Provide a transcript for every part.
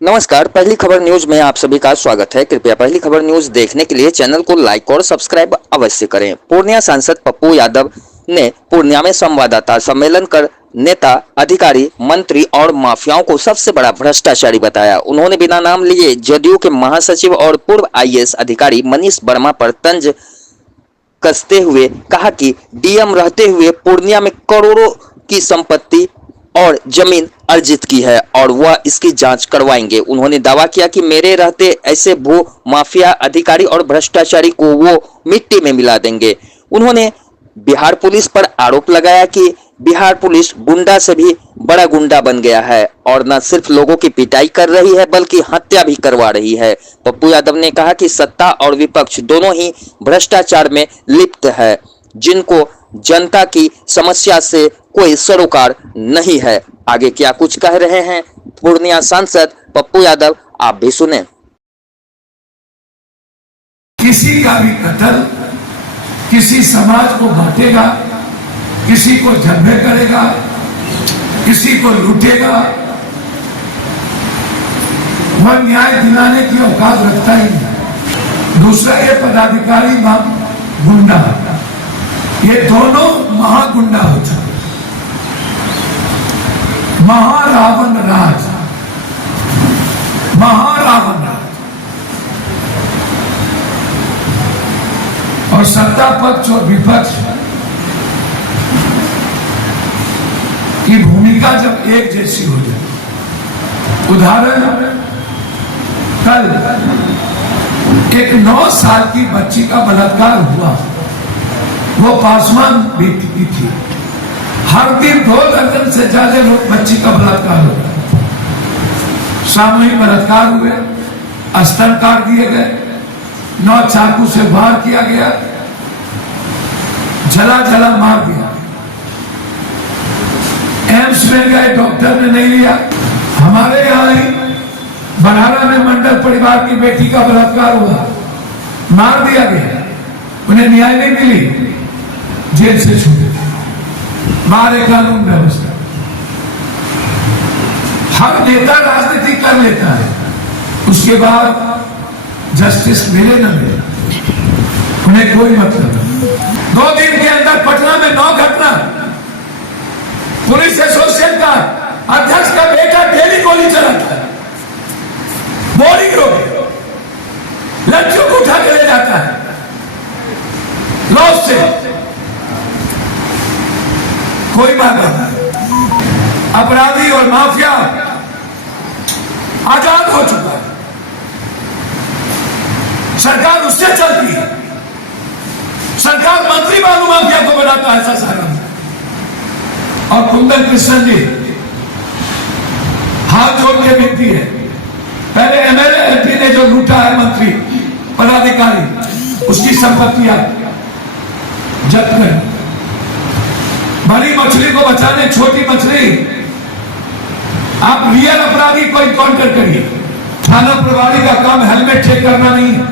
नमस्कार, पहली खबर न्यूज में आप सभी का स्वागत है। कृपया पहली खबर न्यूज देखने के लिए चैनल को लाइक और सब्सक्राइब अवश्य करें। पूर्णिया सांसद पप्पू यादव ने पूर्णिया में संवाददाता सम्मेलन कर नेता, अधिकारी, मंत्री और माफियाओं को सबसे बड़ा भ्रष्टाचारी बताया। उन्होंने बिना नाम लिए जदयू के महासचिव और पूर्व आईएएस अधिकारी मनीष वर्मा पर तंज कसते हुए कहा कि डीएम रहते हुए पूर्णिया में करोड़ों की संपत्ति और जमीन अर्जित की है और वह इसकी जांच करवाएंगे। उन्होंने दावा किया कि मेरे रहते ऐसे भू माफिया अधिकारी और भ्रष्टाचारी को वो मिट्टी में मिला देंगे। उन्होंने बिहार पुलिस पर आरोप लगाया कि बिहार पुलिस गुंडा से भी बड़ा गुंडा बन गया है और न सिर्फ लोगों की पिटाई कर रही है बल्कि हत्या भी करवा रही है। पप्पू यादव ने कहा कि सत्ता और विपक्ष दोनों ही भ्रष्टाचार में लिप्त है, जिनको जनता की समस्या से कोई सरोकार नहीं है। आगे क्या कुछ कह रहे हैं पूर्णिया सांसद पप्पू यादव, आप भी सुने। किसी का भी कत्ल किसी समाज को बांटेगा, किसी को जब्बे करेगा, किसी को लूटेगा, वह न्याय दिलाने की औकात रखता ही नहीं। दूसरा ये पदाधिकारी गुंडा, ये दोनों महागुंडा हो चुके, महारावण राज, महारावण राज। और सत्ता पक्ष और विपक्ष की भूमिका जब एक जैसी हो जाए, उदाहरण कल एक 9 साल की बच्ची का बलात्कार हुआ, वो पासवान बेटी थी। हर दिन 2 दर्जन से ज्यादा लोग बच्ची का बलात्कार हो गया, सामूहिक बलात्कार हुए, स्तन काट दिए गए, 9 चाकू से वार किया गया, जला जला मार दिया। एम्स में गए, डॉक्टर ने नहीं लिया। हमारे यहाँ ही बनारा में मंडल परिवार की बेटी का बलात्कार हुआ, मार दिया गया, उन्हें न्याय नहीं मिली, जेल से छूटे। हमारे कानून व्यवस्था, हर नेता राजनीति कर लेता है, उसके बाद जस्टिस मिले न मिले उन्हें कोई मतलब नहीं। 2 दिन के अंदर पटना में 9 घटना, पुलिस एसोसिएशन का अध्यक्ष का बेटा डेली गोली चलाता है, बोरिंग रोड, लड़कियों को उठा के ले जाता है लॉस से, कोई बात नहीं। अपराधी और माफिया आजाद हो चुका है, सरकार उससे चलती है, सरकार मंत्री बालू माफिया को बनाता है सासाराम। और कुंदन कृष्ण जी हाथ जोड़ के विनती है, पहले एमएलए एमपी ने जो लूटा है मंत्री पदाधिकारी, उसकी संपत्तियां जब्त करें। बड़ी मछली को बचाने छोटी मछली, आप रियल अपराधी को इनकाउंटर करिए। थाना प्रभारी का काम हेलमेट चेक करना नहीं है,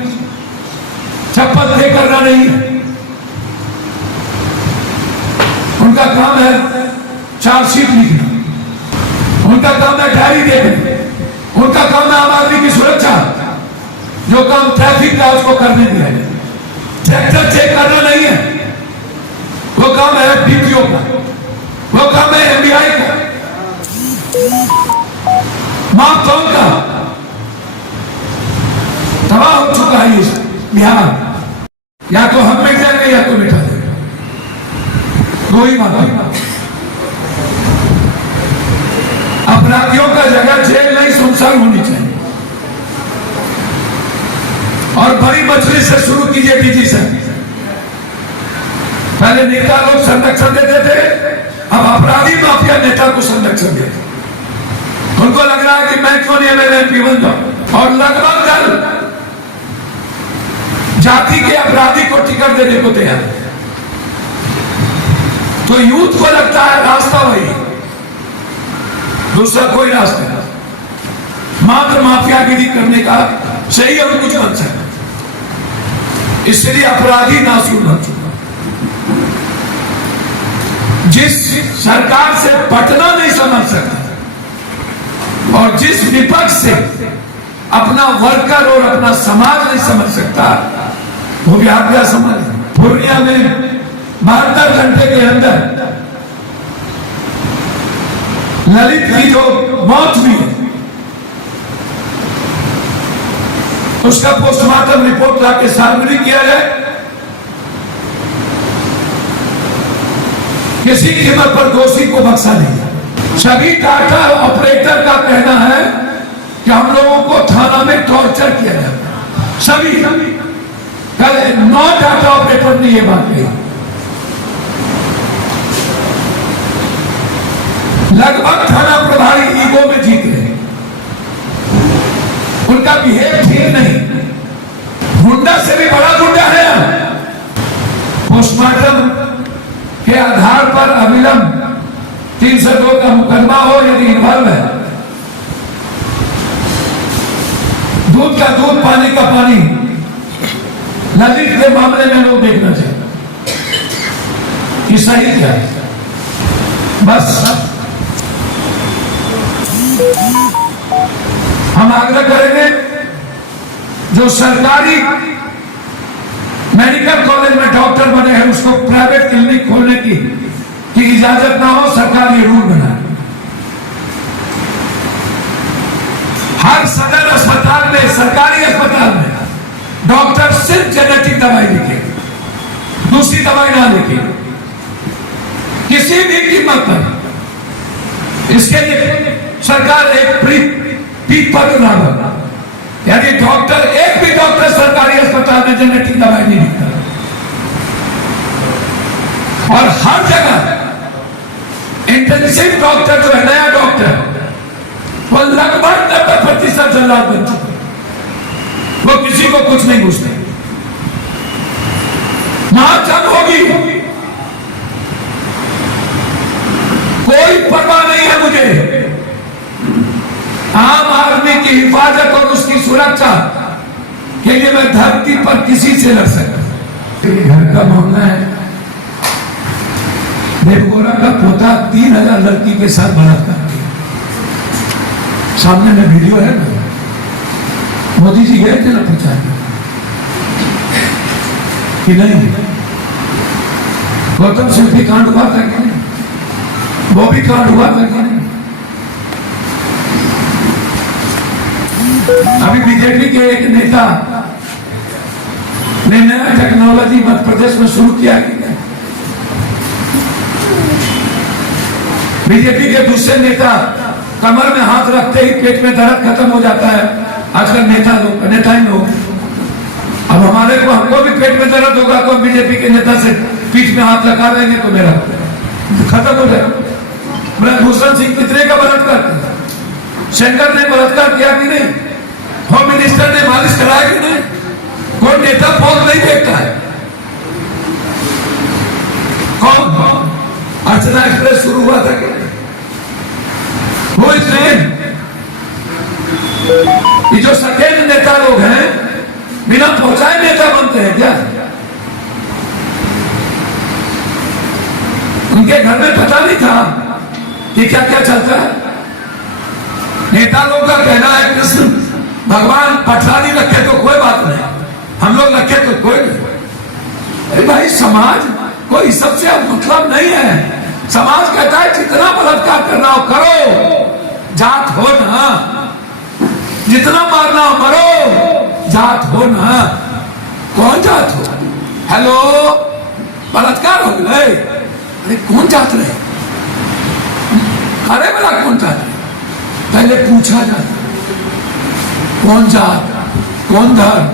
चप्पल चेक करना नहीं है, उनका काम है चार्जशीट लिखना, उनका काम है डायरी देखना, उनका काम है आम आदमी की सुरक्षा। जो काम ट्रैफिक का उसको करने दिया है, ट्रैक्टर चेक करना नहीं है, वो काम है डीपीओ का, वो काम है एमबीआई का, माप कौन का। तबाह हो चुका है इस बिहार, या तो हम मिट जाएंगे या तो मिटा देंगे, कोई बात नहीं। अपराधियों का जगह जेल नहीं, सुनसान होनी चाहिए। और बड़ी मछली से शुरू कीजिए डीजी से। पहले नेता लोग संरक्षण देते थे, अब अपराधी माफिया नेता को संरक्षण देते। उनको लग रहा है कि मैं क्यों नहीं एमएलए एमपी बन जाऊं, और लगभग दल जाति के अपराधी को टिकट देने को तैयार है। तो यूथ को लगता है रास्ता वही, दूसरा कोई रास्ता नहीं, मात्र माफियागिरी करने का सही और कुछ बन सकता। इसलिए अपराधी नासूर बन चुका। जिस सरकार से पटना नहीं समझ सकता, और जिस विपक्ष से अपना वर्कर और अपना समाज नहीं समझ सकता, वो भी आप क्या समझ। पूर्णिया में 72 घंटे के अंदर ललित की जो मौत हुई है, उसका पोस्टमार्टम रिपोर्ट लाके सार्वजनिक किया जाए। किसी कीमत पर दोषी को बख्शा नहीं। सभी टाटा ऑपरेटर का कहना है कि हम लोगों को थाना में टॉर्चर किया जाता। सभी कल 9 टाटा ऑपरेटर ने यह बात कही। लगभग थाना प्रभारी ईगो में जीत गए, उनका बिहेव ठीक नहीं। गुंडा से भी बड़ा गुंडा है। पोस्टमार्टम के आधार पर अविलंब 302 का मुकदमा हो यदि इन्वॉल्व है, दूध का दूध पानी का पानी, ललित के मामले में लोग देखना चाहिए कि सही क्या है। बस हम आग्रह करेंगे, जो सरकारी मेडिकल कॉलेज में डॉक्टर बने हैं उसको प्राइवेट क्लिनिक खोलने की इजाजत ना हो। सरकार ये रूल बनाए। हर सदर अस्पताल में, सरकारी अस्पताल में डॉक्टर सिर्फ जेनेटिक दवाई लिखे, दूसरी दवाई ना लिखे किसी भी कीमत पर। इसके लिए सरकार एक पीठ पत्र लागू, यानी डॉक्टर, एक भी डॉक्टर सरकारी अस्पताल में जेनेटिक दवाई नहीं लिखता। और हर जगह इंटेंसिव डॉक्टर जो है, नया डॉक्टर, वो लगभग 90% जल्लाद बन चुके। वो किसी को कुछ नहीं पूछते। महाजंग होगी, कोई परवाह नहीं है मुझे। आम आदमी की हिफाजत और उसकी सुरक्षा के लिए मैं धरती पर किसी से लड़ सकता। घर का मामला है, देवगोरा का पोता 3000 लड़की के साथ बलात्कार किया। सामने में वीडियो है ना, मोदी जी गए थे ना प्रचार में कि नहीं? गौतम सिंह भी कांड हुआ था कि नहीं? वो भी कांड हुआ था कि नहीं? अभी बीजेपी के एक नेता ने नया टेक्नोलॉजी मध्य प्रदेश में शुरू किया कि नहीं? बीजेपी के दूसरे नेता कमर में हाथ रखते ही पेट में दर्द खत्म हो जाता है। आजकल नेता ही लोग, अब हमारे को, हमको भी पेट में दर्द होगा तो बीजेपी के नेता से पीठ में हाथ लगा देंगे तो मेरा खत्म हो जाएगा। ब्रजभूषण सिंह कितने का बलात्कार किया? शंकर ने बलात्कार किया कि नहीं? होम मिनिस्टर ने मालिश कराया कि नहीं? कोई नेता फोन नहीं देखता है। कौन? अर्चना एक्सप्रेस शुरू हुआ था क्या? वो इसने ये जो सेकेंड नेता लोग हैं, बिना पहुंचाए नेता बनते हैं क्या? उनके घर में पता नहीं था कि क्या क्या चलता है। नेता लोग का कहना है कृष्ण भगवान पटरानी रखे तो कोई बात नहीं, हम लोग रखे तो कोई नहीं। अरे भाई, समाज कोई सबसे मतलब नहीं है। समाज कहता है जितना बलात्कार करना हो करो, जात हो ना, जितना मारना हो मरो, जात हो ना। कौन जात हो? हेलो, बलात्कार हो गए, अरे कौन जात रहे? अरे बड़ा कौन जात रहे? पहले पूछा जाता कौन जात, कौन धर्म।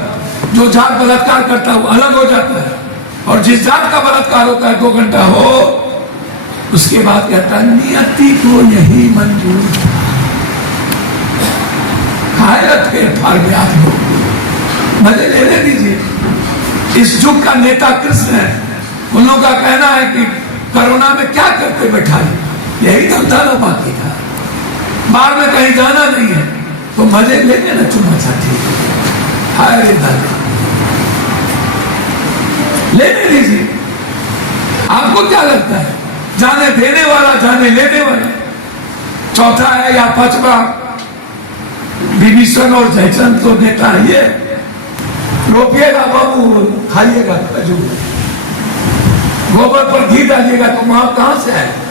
जो जात बलात्कार करता है वो अलग हो जाता है, और जिस जात का बलात्कार होता है 2 घंटा हो, उसके बाद कहता है नियति को यही मंजूर था। फेर फाड़ में आप लोग मजे लेने दीजिए। इस युग का नेता कृष्ण है। उन लोगों का कहना है कि कोरोना में क्या करते बैठा है, यही धंधा ना बाकी था, बाहर में कहीं जाना नहीं है तो मजे लेने ना चुना चाहती। हाय रे दादा, लेने दीजिए। आपको क्या लगता है, जाने देने वाला जाने लेने वाला? चौथा है या 5वां विभीषण और जयचंद तो नेता है ये, रोपिएगा बाबू, खाइएगा खजूर, गोबर पर घी डालिएगा तो वहां कहां से आए?